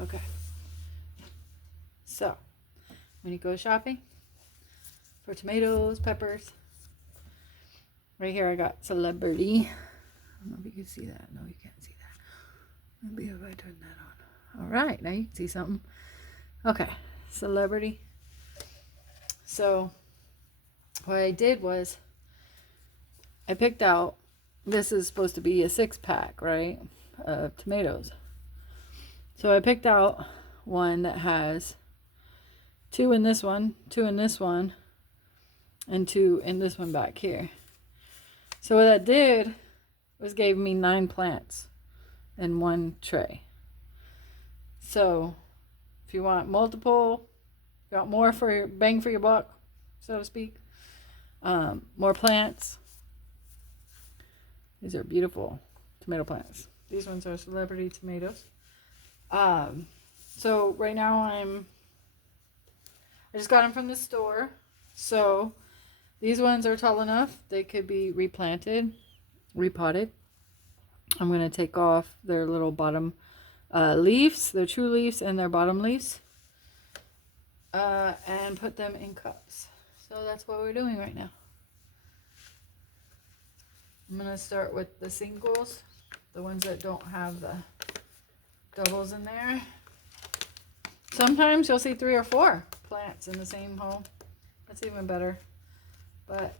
Okay. So, when you go shopping for tomatoes, peppers, right here I got Celebrity. I don't know if you can see that. No, you can't see that. Maybe if I turn that on. All right, now you can see something. Okay, Celebrity. So, what I did was I picked out, this is supposed to be a 6-pack, right, of tomatoes. So I picked out one that has 2 in this one, 2 in this one, and 2 in this one back here. So what that did was gave me 9 plants in one tray. So if you want multiple, you want more for your bang for your buck, so to speak, more plants. These are beautiful tomato plants. These ones are Celebrity tomatoes. So right now I just got them from the store. So these ones are tall enough. They could be replanted, repotted. I'm going to take off their little bottom leaves, their true leaves and their bottom leaves, and put them in cups. So that's what we're doing right now. I'm going to start with the singles, the ones that don't have the doubles in there. Sometimes you'll see 3 or 4 plants in the same hole. That's even better. But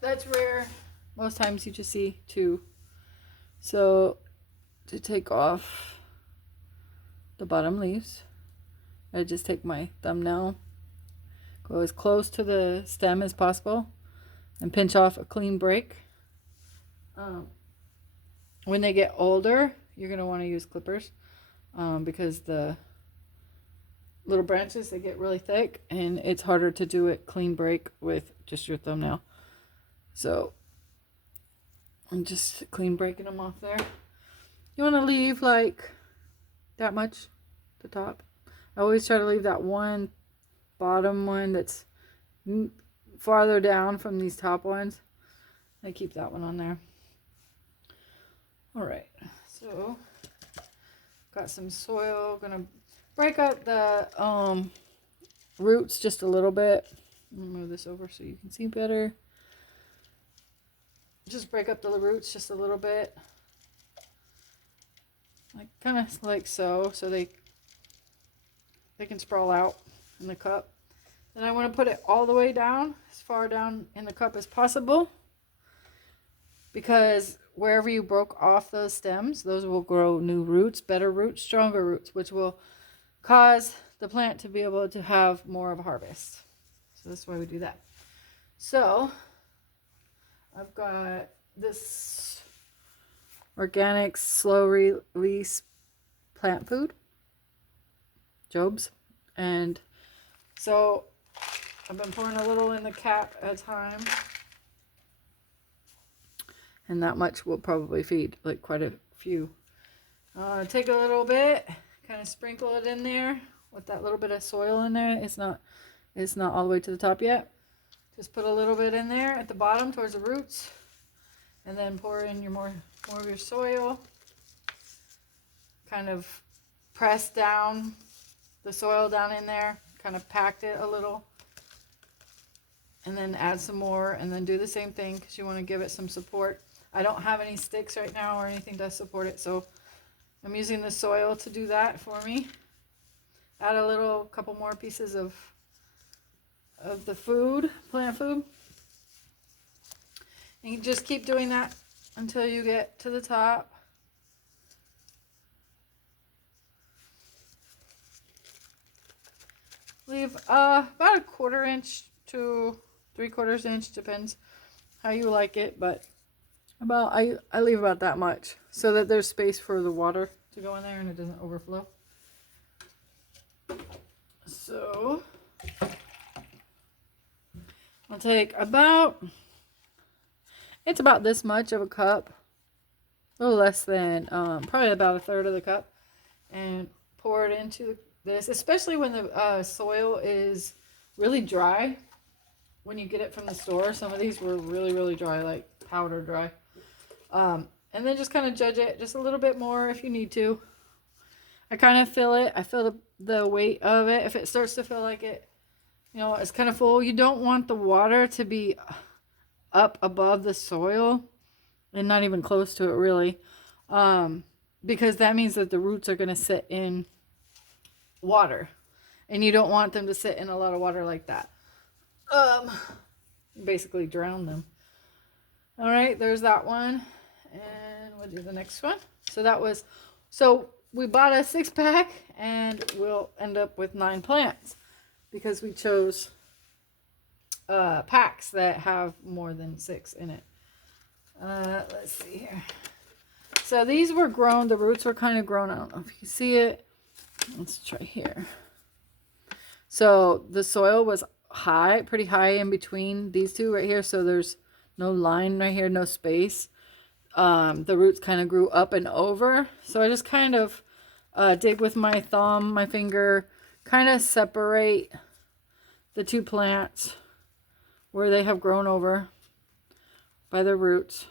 that's rare. Most times you just see 2. So to take off the bottom leaves, I just take my thumbnail, go as close to the stem as possible, and pinch off a clean break. When they get older, you're going to want to use clippers because the little branches, they get really thick and it's harder to do it clean break with just your thumbnail. So I'm just clean breaking them off there. You want to leave like that much at the top. I always try to leave that one bottom one that's farther down from these top ones. I keep that one on there. All right, so got some soil. Gonna break up the roots just a little bit. I'll move this over so you can see better. Just break up the roots just a little bit, like kind of like so they can sprawl out in the cup. Then I want to put it all the way down, as far down in the cup as possible, because wherever you broke off those stems, those will grow new roots, better roots, stronger roots, which will cause the plant to be able to have more of a harvest. So that's why we do that. So I've got this organic slow release plant food, Job's, and so I've been pouring a little in the cap at a time, and that much will probably feed like quite a few. Take a little bit, kind of sprinkle it in there with that little bit of soil in there. It's not all the way to the top yet. Just put a little bit in there at the bottom towards the roots, and then pour in your more of your soil. Kind of press down the soil down in there, kind of packed it a little, and then add some more, and then do the same thing because you want to give it some support. I don't have any sticks right now or anything to support it, so I'm using the soil to do that for me. Add a couple more pieces of the food, plant food. And you just keep doing that until you get to the top. Leave about a 1/4 inch to 3/4 inch, depends how you like it, but I leave about that much so that there's space for the water to go in there and it doesn't overflow. So I'll take it's about this much of a cup, a little less than probably about 1/3 of the cup, and pour it into this, especially when the soil is really dry. When you get it from the store, some of these were really, really dry, like powder dry. And then just kind of judge it just a little bit more if you need to. I kind of feel it. I feel the weight of it. If it starts to feel like it, you know, it's kind of full, you don't want the water to be up above the soil and not even close to it really. Because that means that the roots are going to sit in water. And you don't want them to sit in a lot of water like that. Basically drown them. All right, there's that one. And we'll do the next one. So we bought a 6-pack and we'll end up with 9 plants because we chose packs that have more than 6 in it. Let's see here. So these were grown, the roots were kind of grown. I don't know if you can see it. Let's try here. So the soil was high, pretty high in between these two right here. So there's no line right here, no space. The roots kind of grew up and over. So I just kind of dig with my thumb, my finger, kind of separate the 2 plants where they have grown over by their roots.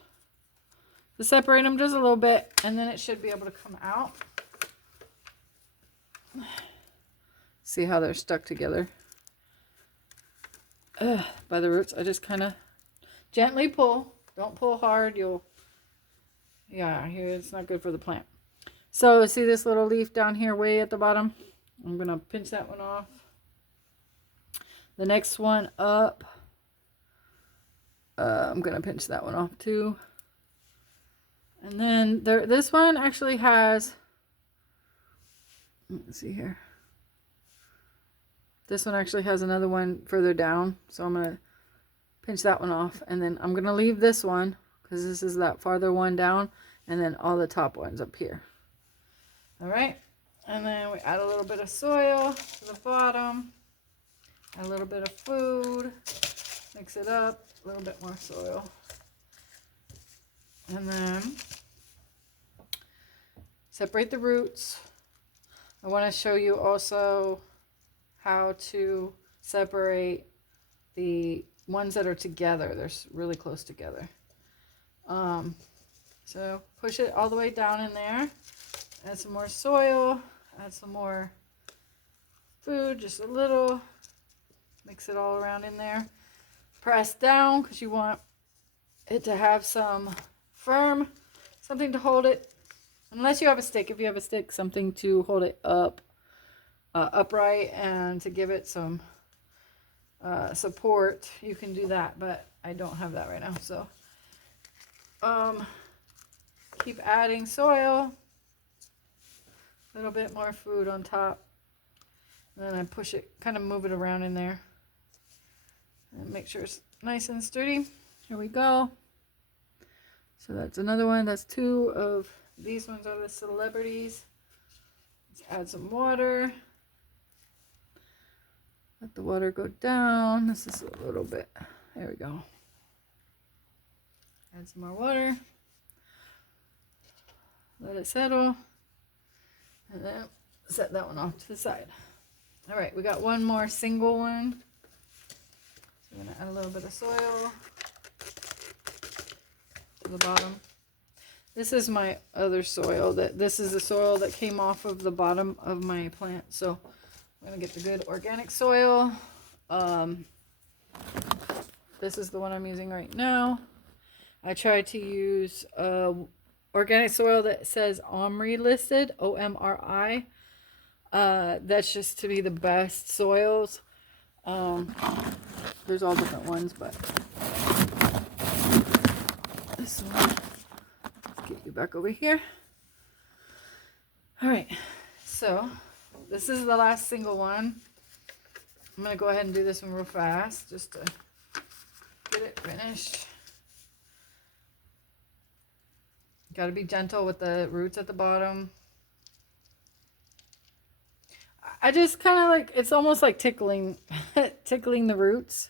To separate them just a little bit, and then it should be able to come out. See how they're stuck together by the roots. I just kind of gently pull. Don't pull hard. Yeah, here it's not good for the plant. So see this little leaf down here way at the bottom? I'm going to pinch that one off. The next one up, I'm going to pinch that one off too. And then this one actually has, let's see here. This one actually has another one further down. So I'm going to pinch that one off. And then I'm going to leave this one because this is that farther one down. And then all the top ones up here. All right. And then we add a little bit of soil to the bottom. Add a little bit of food. Mix it up. A little bit more soil. And then separate the roots. I want to show you also how to separate the ones that are together. They're really close together. So push it all the way down in there. Add some more soil. Add some more food, just a little. Mix it all around in there. Press down because you want it to have some firm, something to hold it. Unless you have a stick. If you have a stick, something to hold it up, upright, and to give it some support, you can do that. But I don't have that right now, so keep adding soil. A little bit more food on top. And then I push it, kind of move it around in there. And make sure it's nice and sturdy. Here we go. So that's another one. That's 2 of these ones are the celebrities. Let's add some water. Let the water go down. This is a little bit. There we go. Add some more water. Let it settle. And then set that one off to the side. All right, we got one more single one. So I'm going to add a little bit of soil to the bottom. This is my other soil. This is the soil that came off of the bottom of my plant. So I'm going to get the good organic soil. This is the one I'm using right now. I tried to use organic soil that says OMRI listed, OMRI. That's just to be the best soils. There's all different ones, but this one. Let's get you back over here. All right, so this is the last single one. I'm gonna go ahead and do this one real fast just to get it finished. Got to be gentle with the roots at the bottom. I just kind of like, it's almost like tickling the roots.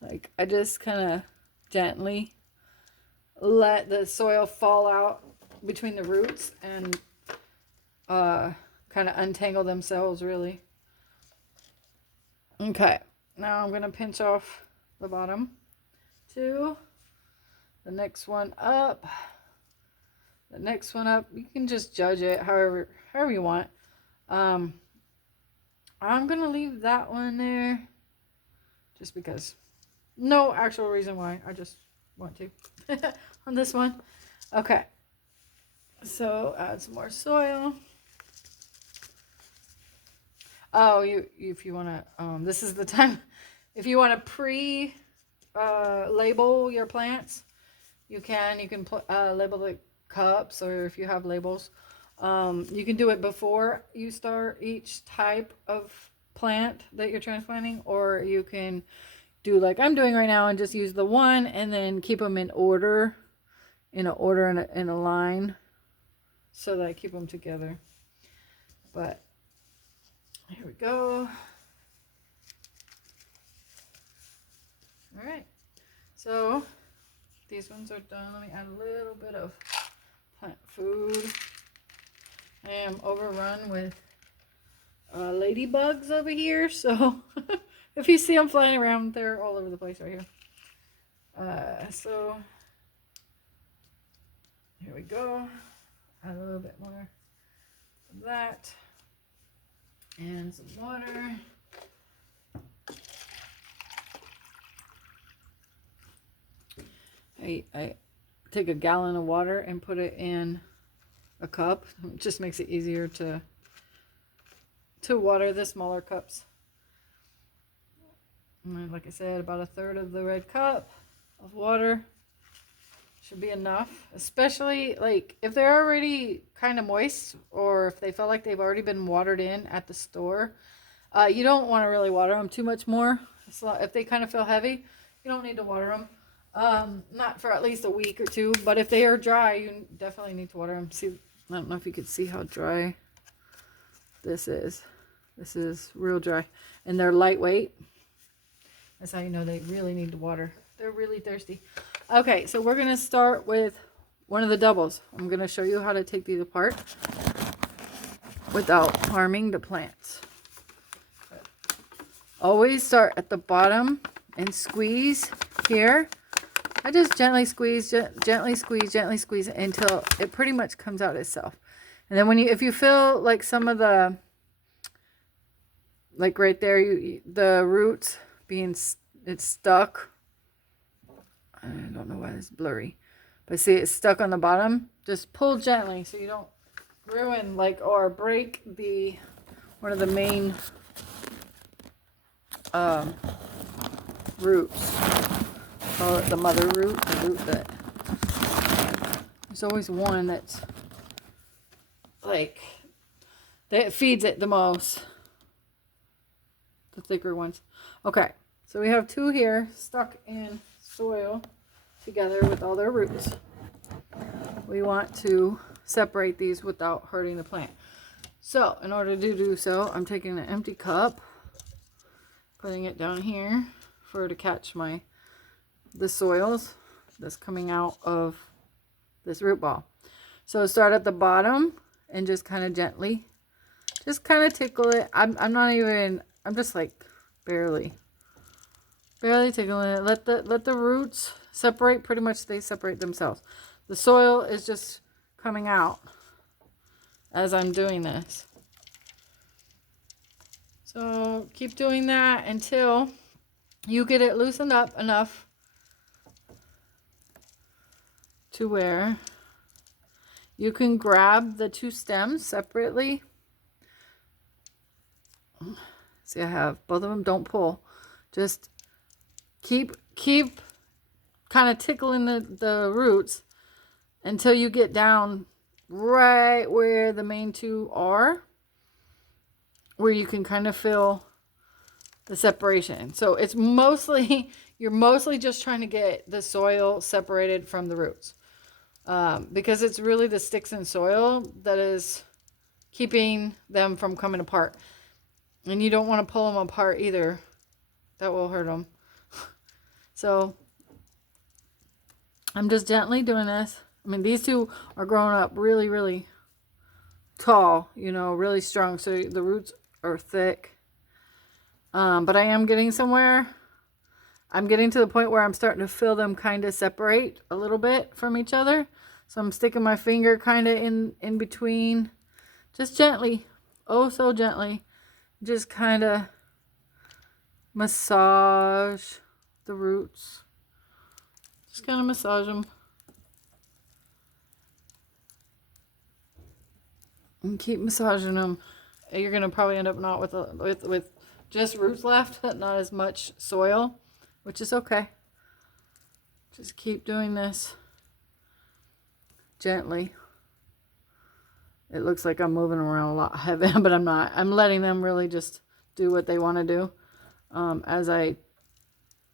Like I just kind of gently let the soil fall out between the roots and kind of untangle themselves really. Okay, now I'm going to pinch off the bottom 2. The next one up. The next one up. You can just judge it however you want. I'm going to leave that one there just because. No actual reason why. I just want to on this one. Okay. So add some more soil. Oh, if you want to, this is the time. If you want to label your plants, you can. You can label the cups, or if you have labels, you can do it before you start each type of plant that you're transplanting, or you can do like I'm doing right now and just use the one and then keep them in order, in a line, so that I keep them together. But here we go. All right, so these ones are done. Let me add a little bit of plant food. I am overrun with ladybugs over here, so if you see them flying around, they're all over the place right here. So here we go. Add a little bit more of that and some water. I take a gallon of water and put it in a cup. It just makes it easier to water the smaller cups. And like I said, about a third of the red cup of water should be enough, especially like if they're already kind of moist, or if they feel like they've already been watered in at the store. You don't want to really water them too much more. If they kind of feel heavy, you don't need to water them. Not for at least a week or two, but if they are dry, you definitely need to water them. See, I don't know if you could see how dry this is. This is real dry, and they're lightweight. That's how you know they really need to water. They're really thirsty. Okay, so we're gonna start with one of the doubles. I'm gonna show you how to take these apart without harming the plants. Always start at the bottom and squeeze here. I just gently squeeze, gently squeeze until it pretty much comes out itself. And then if you feel like some of the, like right there, the roots it's stuck. I don't know why it's blurry, but see it's stuck on the bottom. Just pull gently so you don't ruin or break one of the main roots. Call it the mother root, the root that there's always one that's that feeds it the most, the thicker ones. Okay, so we have two here stuck in soil together with all their roots. We want to separate these without hurting the plant. So in order to do so, I'm taking an empty cup, putting it down here to catch the soils that's coming out of this root ball. So start at the bottom and just kind of gently, just kind of tickle it. I'm just like barely tickling it. Let the roots separate. Pretty much they separate themselves. The soil is just coming out as I'm doing this. So keep doing that until you get it loosened up enough to where you can grab the two stems separately. See, I have both of them. Don't pull. Just keep kind of tickling the roots until you get down right where the main two are, where you can kind of feel the separation. So it's you're mostly just trying to get the soil separated from the roots, because it's really the sticks and soil that is keeping them from coming apart, and you don't want to pull them apart either. That will hurt them. So I'm just gently doing this. I mean, these two are growing up really, really tall, really strong, so the roots are thick. But I am getting somewhere. I'm getting to the point where I'm starting to feel them kind of separate a little bit from each other. So I'm sticking my finger kind of in between, just gently oh so gently, just kind of massage the roots. Just kind of massage them. And keep massaging them. You're going to probably end up not with just roots left, not as much soil, which is okay. Just keep doing this gently. It looks like I'm moving around a lot heavy, but I'm not. I'm letting them really just do what they want to do as I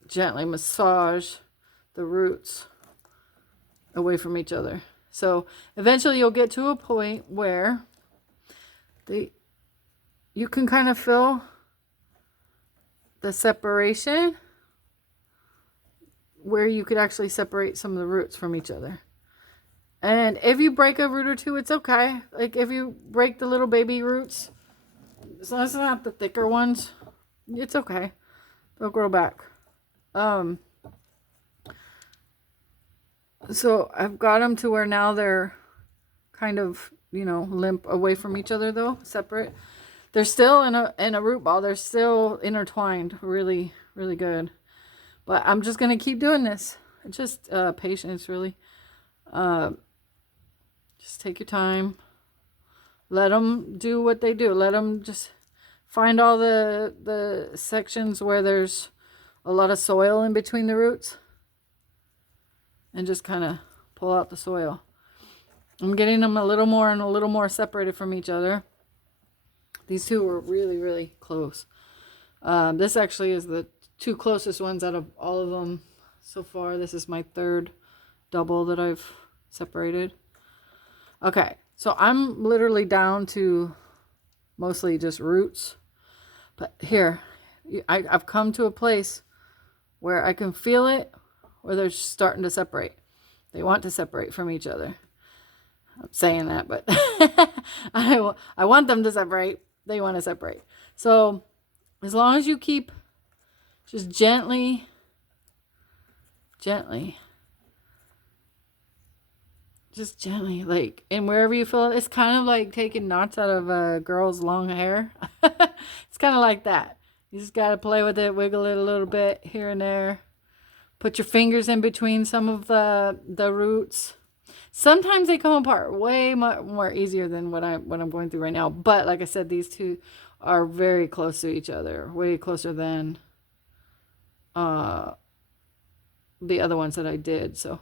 gently massage the roots away from each other. So eventually you'll get to a point where you can kind of feel the separation where you could actually separate some of the roots from each other. And if you break a root or two, it's okay. Like if you break the little baby roots, as long as it's not the thicker ones, it's okay. They'll grow back. So I've got them to where now they're kind of, you know, limp away from each other though, separate. They're still in a root ball. They're still intertwined really, really good. But I'm just going to keep doing this. It's just patience, really. Just take your time. Let them do what they do. Let them just find all the sections where there's a lot of soil in between the roots. And just kind of pull out the soil. I'm getting them a little more and a little more separated from each other. These two were really, really close. This actually is the two closest ones out of all of them so far. This is my third double that I've separated. Okay, so I'm literally down to mostly just roots. But here, I've come to a place where I can feel it, where they're starting to separate. They want to separate from each other. I'm saying that, but I want them to separate. They want to separate. So as long as you keep just gently, like, and wherever you feel it, it's kind of like taking knots out of a girl's long hair. It's kind of like that. You just got to play with it, wiggle it a little bit here and there. Put your fingers in between some of the roots. Sometimes they come apart way more easier than what I'm going through right now. But like I said, these two are very close to each other, way closer than the other ones that I did. So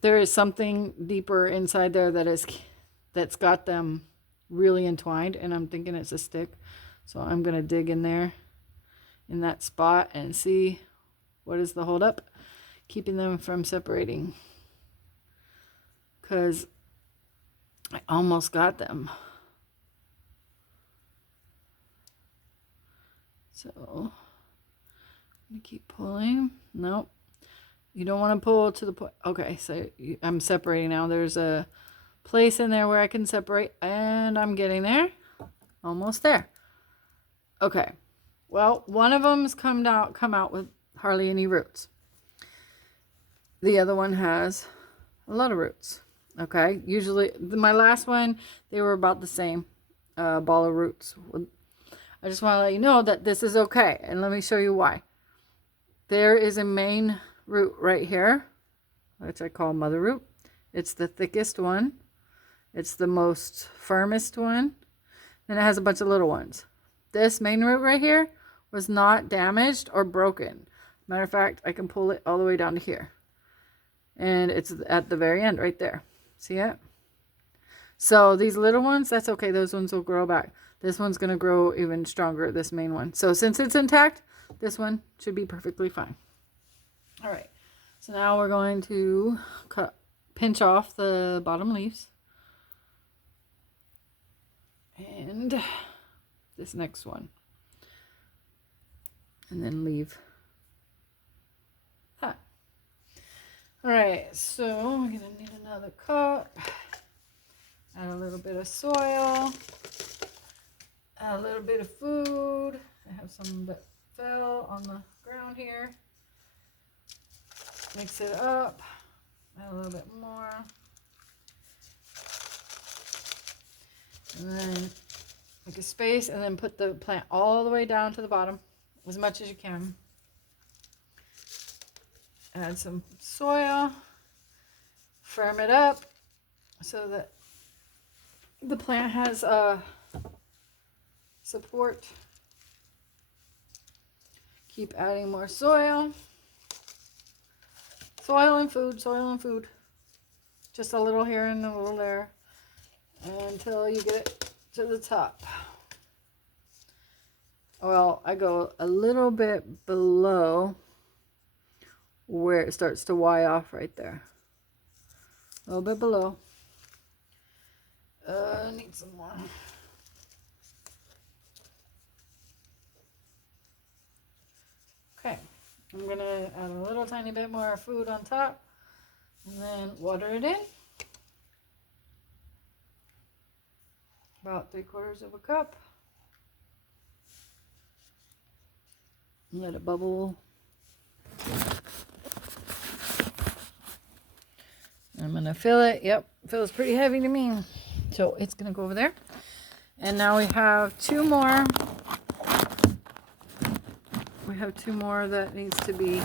there is something deeper inside there that's got them really entwined, and I'm thinking it's a stick. So I'm gonna dig in there, in that spot, and see what is the holdup, keeping them from separating. Because I almost got them. So I'm gonna keep pulling. Nope. You don't want to pull to the point. Okay, so I'm separating now. There's a place in there where I can separate, and I'm getting there. Almost there. Okay. Well, one of them's come out with hardly any roots. The other one has a lot of roots. Okay. Usually, my last one, they were about the same ball of roots. I just want to let you know that this is okay, and let me show you why. There is a main root right here, which I call mother root. It's the thickest one. It's the most firmest one. Then it has a bunch of little ones. This main root right here was not damaged or broken. Matter of fact, I can pull it all the way down to here. And it's at the very end right there. See it? So these little ones, that's okay. Those ones will grow back. This one's going to grow even stronger, this main one. So since it's intact, this one should be perfectly fine. All right. So now we're going to pinch off the bottom leaves. And this next one. And then leave that. All right, so we're gonna need another cup. Add a little bit of soil. Add a little bit of food. I have some that fell on the ground here. Mix it up. Add a little bit more. And then make a space, and then put the plant all the way down to the bottom as much as you can. Add some soil, firm it up so that the plant has support. Keep adding more soil. Soil and food, soil and food. Just a little here and a little there until you get it to the top. Well, I go a little bit below where it starts to Y off right there. A little bit below. I need some more. Okay, I'm gonna add a little tiny bit more food on top and then water it in. About 3/4 of a cup. Let it bubble. I'm gonna fill it. Yep, feels pretty heavy to me. So it's gonna go over there. And now we have 2 more. We have 2 more that needs to be